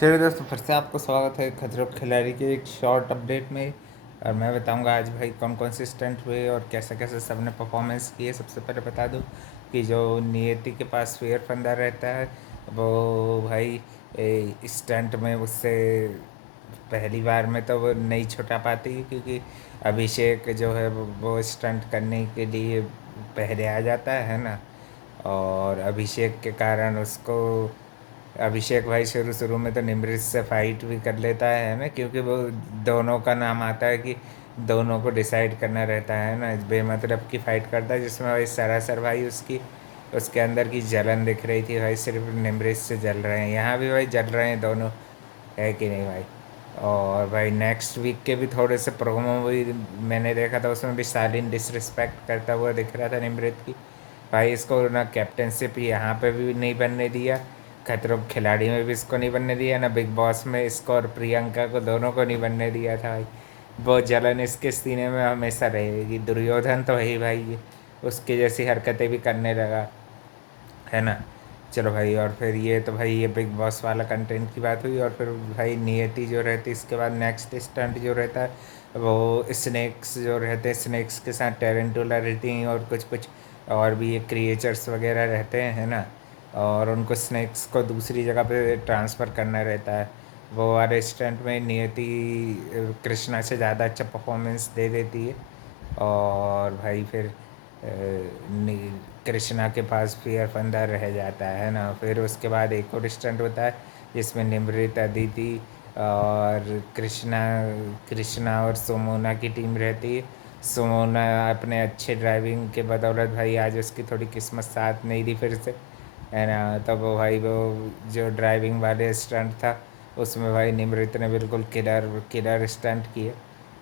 चलिए दोस्तों, फिर से आपको स्वागत है खतरों के खिलाड़ी के एक शॉर्ट अपडेट में। और मैं बताऊंगा आज भाई कौन कौन से स्टंट हुए और कैसे कैसे सबने परफॉर्मेंस किए। सबसे पहले बता दूं कि जो नियति के पास फेयर फंदा रहता है वो भाई स्टंट में उससे पहली बार में तो वो नहीं छुटा पाती, क्योंकि अभिषेक जो है वो स्टंट करने के लिए पहले आ जाता है ना। और अभिषेक के कारण उसको अभिषेक भाई शुरू शुरू में तो निमृत से फाइट भी कर लेता है ना, क्योंकि वो दोनों का नाम आता है कि दोनों को डिसाइड करना रहता है ना। बेमतलब की फाइट करता है जिसमें भाई सरासर भाई उसकी उसके अंदर की जलन दिख रही थी भाई, सिर्फ निमृत से जल रहे हैं। यहाँ भी भाई जल रहे हैं दोनों, है कि नहीं भाई। और भाई नेक्स्ट वीक के भी थोड़े से प्रोमो भी मैंने देखा था, उसमें भी स्टालिन डिसरिस्पेक्ट करता हुआ दिख रहा था निमृत की। भाई इसको ना कैप्टनशिप यहाँ पे भी नहीं बनने दिया, खतरों के खिलाड़ी में भी इसको नहीं बनने दिया, ना बिग बॉस में इसको और प्रियंका को दोनों को नहीं बनने दिया था भाई। बहुत जलन इसके सीने में हमेशा रहेगी। दुर्योधन तो है ही भाई, ये उसकी जैसी हरकतें भी करने लगा, है ना। चलो भाई, और फिर ये तो भाई ये बिग बॉस वाला कंटेंट की बात हुई। और फिर भाई नियति जो रहती है इसके बाद नेक्स्ट स्टंट जो रहता है वो स्नेक्स जो रहते हैं, स्नेक्स के साथ टेरेंटुला रहती हैं और कुछ कुछ और भी ये क्रिएचर्स वगैरह रहते हैं, है ना। और उनको स्नेक्स को दूसरी जगह पे ट्रांसफ़र करना रहता है। वो वाले स्टंट में नियति कृष्णा से ज़्यादा अच्छा परफॉर्मेंस दे देती है। और भाई फिर कृष्णा के पास फिर फंदा रह जाता है ना। फिर उसके बाद एक और स्टंट होता है जिसमें निमृत, अदिति और कृष्णा कृष्णा और सोमोना की टीम रहती है। सोमोना अपने अच्छे ड्राइविंग के बदौलत भाई आज उसकी थोड़ी किस्मत साथ नहीं दी फिर से, है ना। तब वो भाई वो जो ड्राइविंग वाले स्टंट था उसमें भाई निमृत ने बिल्कुल किलर किलर स्टंट किए,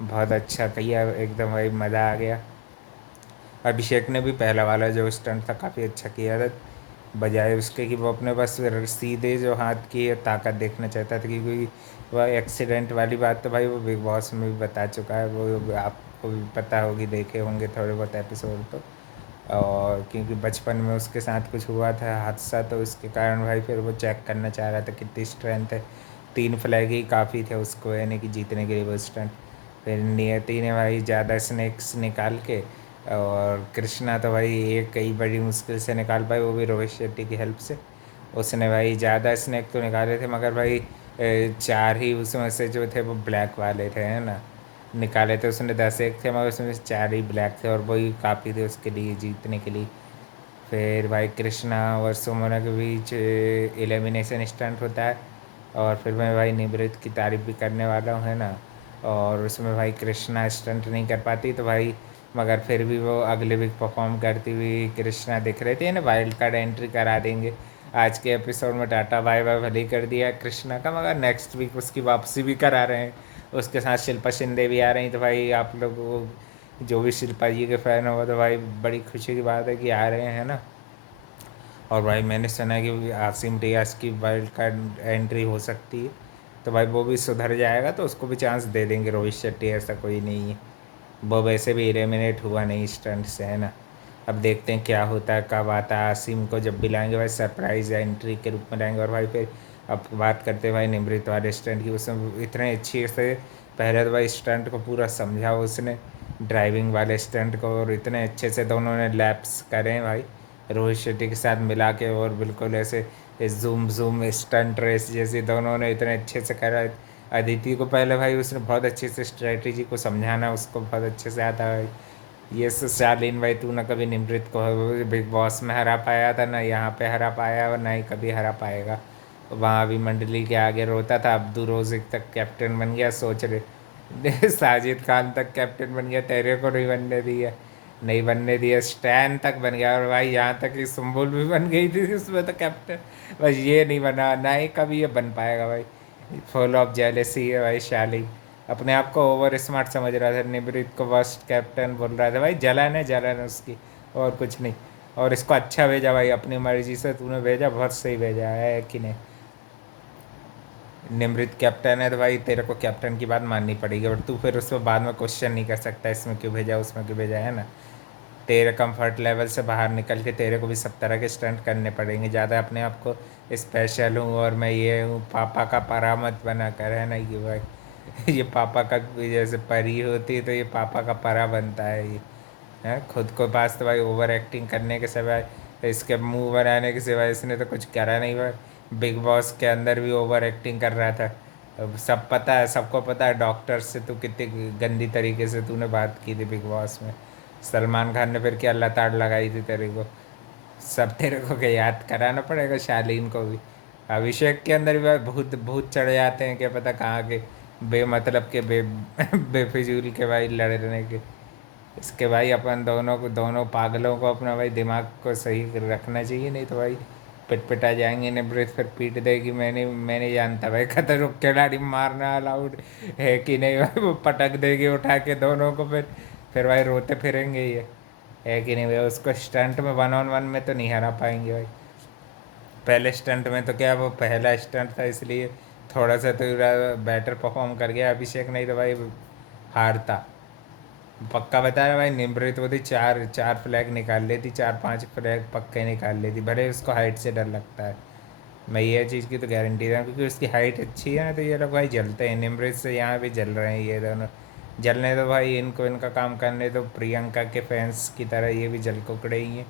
बहुत अच्छा किया एकदम भाई, मज़ा आ गया। अभिषेक ने भी पहला वाला जो स्टंट था काफ़ी अच्छा किया था, बजाय उसके कि वो अपने बस सीधे जो हाथ की ताकत देखना चाहता था, क्योंकि वह एक्सीडेंट वाली बात तो भाई वो बिग बॉस में भी बता चुका है, वो आपको भी पता होगी, देखे होंगे थोड़े बहुत एपिसोड तो। और क्योंकि बचपन में उसके साथ कुछ हुआ था हादसा, तो उसके कारण भाई फिर वो चेक करना चाह रहा था कितनी स्ट्रेंथ है। 3 फ्लैग ही काफ़ी थे उसको, यानी कि जीतने के लिए वो स्टंट। फिर नियति ने भाई ज़्यादा स्नैक्स निकाल के, और कृष्णा तो भाई एक कई बड़ी मुश्किल से निकाल पाए, वो भी रोहित शेट्टी की हेल्प से। उसने भाई ज़्यादा स्नैक तो निकाले थे, मगर भाई 4 ही उसमें से जो थे वो ब्लैक वाले थे, है ना। निकाले थे उसने 10 एक थे, मगर उसमें से 4 ही ब्लैक थे, और वही काफ़ी थे उसके लिए जीतने के लिए। फिर भाई कृष्णा और सुमना के बीच एलिमिनेशन स्टंट होता है। और फिर मैं भाई निवृत्त की तारीफ भी करने वाला हूँ, है ना। और उसमें भाई कृष्णा स्टंट नहीं कर पाती तो भाई, मगर फिर भी वो अगले वीक परफॉर्म करती हुई कृष्णा दिख रही थी, है ना। वाइल्ड कार्ड एंट्री करा देंगे आज के एपिसोड में, टाटा बाय बाय भले ही कर दिया कृष्णा का, मगर नेक्स्ट वीक उसकी वापसी भी करा रहे हैं। उसके साथ शिल्पा शिंदे भी आ रही, तो भाई आप लोग जो भी शिल्पा जी के फ़ैन होगा तो भाई बड़ी खुशी की बात है कि आ रहे हैं ना। और भाई मैंने सुना है कि आसिम रियाज की वाइल्ड कार्ड एंट्री हो सकती है, तो भाई वो भी सुधर जाएगा तो उसको भी चांस दे देंगे रोहित शेट्टी, ऐसा कोई नहीं है। वो वैसे भी एलिमिनेट हुआ नहीं स्टंट से, है ना। अब देखते हैं क्या होता है, कब आता है। आसिम को जब भी लाएंगे भाई सरप्राइज एंट्री के रूप में लाएंगे। और भाई फिर अब बात करते हैं भाई निमृत वाले स्टंट की, उसमें इतने अच्छी से पहले तो भाई स्टंट को पूरा समझा उसने, ड्राइविंग वाले स्टंट को, और इतने अच्छे से दोनों ने लैप्स करें भाई रोहित शेट्टी के साथ मिला के, और बिल्कुल ऐसे जूम जूम स्टंट रेस जैसे दोनों ने इतने अच्छे से करा। अदिति को पहले भाई उसने बहुत अच्छे से स्ट्रेटजी को समझाना उसको बहुत अच्छे से आता है भाई। ये शालीन भाई, तू ना कभी निमृत को बिग बॉस में हरा पाया था, ना यहाँ पे हरा पाया, और ना ही कभी हरा पाएगा। वहाँ भी मंडली के आगे रोता था, अब्दू रोज़िक तक कैप्टन बन गया, सोच रहे साजिद खान तक कैप्टन बन गया, तेरे को नहीं बनने दिया, नहीं बनने दिया, स्टैन तक बन गया। और भाई यहाँ तक कि सुम्बुल भी बन गई थी उसमें तो कैप्टन, बस ये नहीं बना, ना ही कभी ये बन पाएगा भाई। फुल ऑफ जेलेसी है भाई शालिन, अपने आप को ओवर स्मार्ट समझ रहा था, निमृत को वर्स्ट कैप्टन बोल रहा था भाई। जलन है उसकी, और कुछ नहीं। और इसको अच्छा भेजा भाई, अपनी मर्जी से तूने भेजा, बहुत सही भेजा है कि नहीं। निमृत कैप्टन है तो भाई तेरे को कैप्टन की बात माननी पड़ेगी, और तू फिर उसको बाद में क्वेश्चन नहीं कर सकता इसमें क्यों भेजा उसमें क्यों भेजा, है ना। तेरे कंफर्ट लेवल से बाहर निकल के तेरे को भी सब तरह के स्टंट करने पड़ेंगे। ज़्यादा अपने आप को स्पेशल हूँ और मैं ये हूँ, पापा का परामत बना कर, है ना कि भाई ये पापा का, जैसे परी होती है तो ये पापा का परा बनता है ये, है खुद को पास तो भाई ओवर एक्टिंग करने के सिवाय, इसके मुंह बनाने के सिवाय इसने तो कुछ करा नहीं भाई। बिग बॉस के अंदर भी ओवर एक्टिंग कर रहा था। अब सब पता है, सबको पता है डॉक्टर से तू कितनी गंदी तरीके से तूने बात की थी बिग बॉस में। सलमान खान ने फिर क्या लताड़ लगाई थी तेरे को, सब तेरे को क्या याद कराना पड़ेगा शालीन को भी। अभिषेक के अंदर भी भाई भूत भूत चढ़ जाते हैं, क्या पता कहाँ के बेमतलब के बेफिजूल के भाई लड़ने के। इसके भाई अपन दोनों को, दोनों पागलों को अपना भाई दिमाग को सही रखना चाहिए, नहीं तो भाई पिटपिटा जाएंगे। निमृत फिर पीट देगी। मैं नहीं जानता भाई खतरनाक खिलाड़ी मारना अलाउड है कि नहीं भाई, वो पटक देगी उठा के दोनों को, फिर भाई रोते फिरेंगे ये, है कि नहीं भाई। उसको स्टंट में 1-on-1 में तो नहीं हरा पाएंगे भाई। पहले स्टंट में तो क्या, वो पहला स्टंट था इसलिए थोड़ा सा तो बेटर परफॉर्म कर गया अभिषेक, नहीं तो भाई हारता। पक्का बता रहा भाई, निमृत वो थी, चार चार फ्लैग निकाल लेती, 4-5 फ्लैग पक्के निकाल लेती, भले उसको हाइट से डर लगता है। मैं ये चीज़ की तो गारंटी दूँ, क्योंकि उसकी हाइट अच्छी है ना, तो ये लोग भाई जलते हैं। निमृत से यहाँ भी जल रहे हैं ये दोनों। जलने दो भाई इनको, इनका काम करने दो। प्रियंका के फैंस की तरह ये भी जल कुकड़े ही हैं।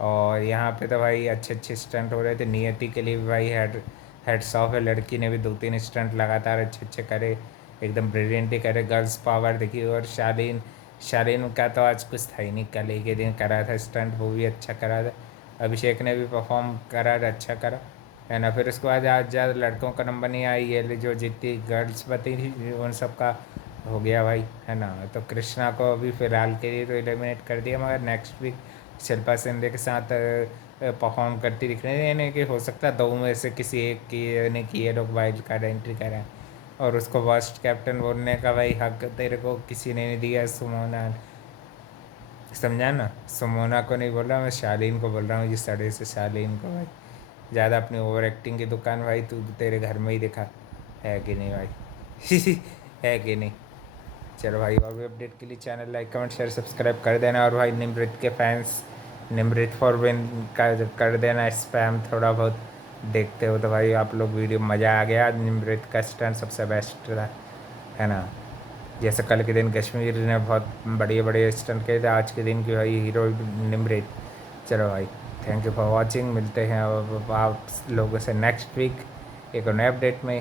और यहाँ पे तो भाई अच्छे अच्छे स्टंट हो रहे थे। नियति के लिए भी भाई हेड्स ऑफ है, लड़की ने भी 2-3 स्टंट लगातार अच्छे अच्छे करे, एकदम ब्रिलियंट ही करे। गर्ल्स पावर देखिए। और शालीन, शालीन का तो आज कुछ था ही नहीं, कल ही के दिन करा था स्टंट, वो भी अच्छा करा था। अभिषेक ने भी परफॉर्म करा, अच्छा करा, है ना। फिर उसके बाद आज ज़्यादा लड़कों का नंबर नहीं आया, ये जो जितनी गर्ल्स बती थी उन सब का हो गया भाई, है ना। तो कृष्णा को अभी फ़िलहाल के लिए तो एलिमिनेट कर दिया, मगर नेक्स्ट वीक शिल्पा शिंदे के साथ परफॉर्म करती दिख रही है, यानी कि हो सकता है दो में से किसी एक की, यानी कि ये लोग वाइल्ड कार्ड एंट्री करें। और उसको वर्स्ट कैप्टन बोलने का भाई हक तेरे को किसी ने नहीं दिया, सुमोना। समझा ना, सुमोना को नहीं बोल रहा मैं, शालीन को बोल रहा हूँ, जिस सड़े से शालीन को भाई। ज़्यादा अपनी ओवर एक्टिंग की दुकान भाई तू तेरे घर में ही दिखा, है कि नहीं भाई है कि नहीं। चलो भाई, और भी अपडेट के लिए channel like comment share subscribe कर देना। और भाई निमृत के फैंस, निमृत फॉर विन का कर देना स्पैम थोड़ा बहुत, देखते हो तो भाई आप लोग वीडियो। मज़ा आ गया, आज निमृत का स्टैंड सबसे बेस्ट था, है ना। जैसे कल के दिन कश्मीर ने बहुत बढ़िया बढ़िया स्टंट किए थे, आज के दिन की भाई हीरो निमृत। चलो भाई, थैंक यू फॉर वॉचिंग। मिलते हैं अब आप लोगों से नेक्स्ट वीक एक नए अपडेट में।